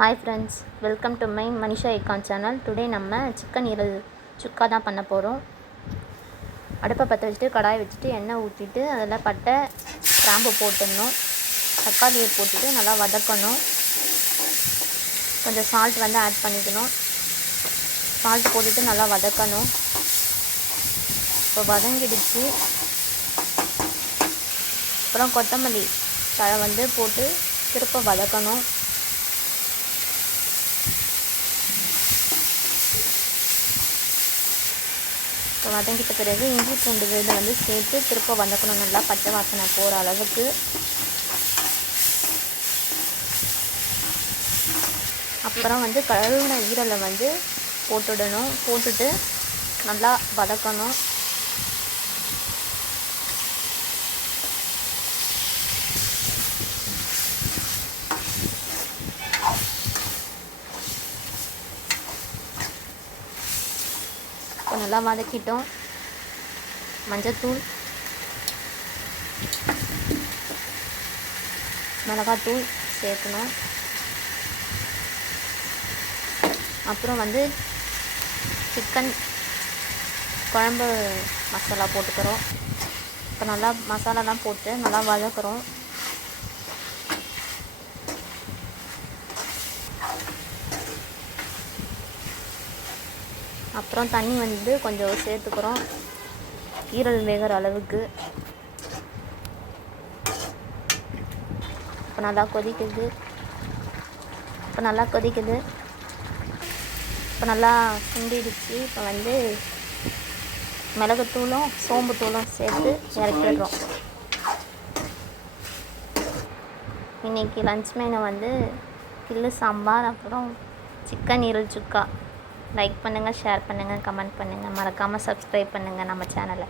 Hi friends, welcome to my Manisha Icon channel. Today நம்ம chicken ஈரல் சுக்கா தான் பண்ண போகிறோம். அடுப்பை பற்ற வச்சுட்டு கடாயை வச்சுட்டு எண்ணெய் ஊற்றிட்டு அதில் பட்டை கிராம்பு போட்டுடணும். தக்காளியை போட்டுட்டு நல்லா வதக்கணும். கொஞ்சம் சால்ட் வந்து ஆட் பண்ணிக்கணும். சால்ட் போட்டுட்டு நல்லா வதக்கணும். இப்போ வதங்கிடுச்சு. அப்புறம் கொத்தமல்லி தழை வந்து போட்டு திருப்ப வதக்கணும். இப்போ வதங்கிட்ட பிறகு இஞ்சி பூண்டு விழுதை வந்து சேர்த்து திருப்ப வதக்கணும். நல்லா பச்சை வாசனை போகிற அளவுக்கு. அப்புறம் வந்து கழுவின ஈரலை வந்து போட்டுடணும். போட்டுட்டு நல்லா வதக்கணும். இப்போ நல்லா வதக்கிட்டோம். மஞ்சத்தூள், மிளகாத்தூள் சேர்க்கணும். அப்புறம் வந்து சிக்கன் குழம்பு மசாலா போட்டுக்கிறோம். இப்போ நல்லா மசாலாலாம் போட்டு நல்லா வதக்குறோம். அப்புறம் தண்ணி வந்து கொஞ்சம் சேர்த்துக்கிறோம், ஈரல் வேகிற அளவுக்கு. இப்போ நல்லா கொதிக்குது. இப்போ நல்லா சுண்டிடுச்சு. இப்போ வந்து மிளகுத்தூளும் சோம்புத்தூளும் சேர்த்து இறக்கிடுறோம். இன்றைக்கி லன்ச் மெனு வந்து கில்லு சாம்பார், அப்புறம் சிக்கன் ஈரல் சுக்கா. லைக் பண்ணுங்கள், ஷேர் பண்ணுங்கள், கமெண்ட் பண்ணுங்கள். மறக்காமல் சப்ஸ்கிரைப் பண்ணுங்கள் நம்ம சேனலை.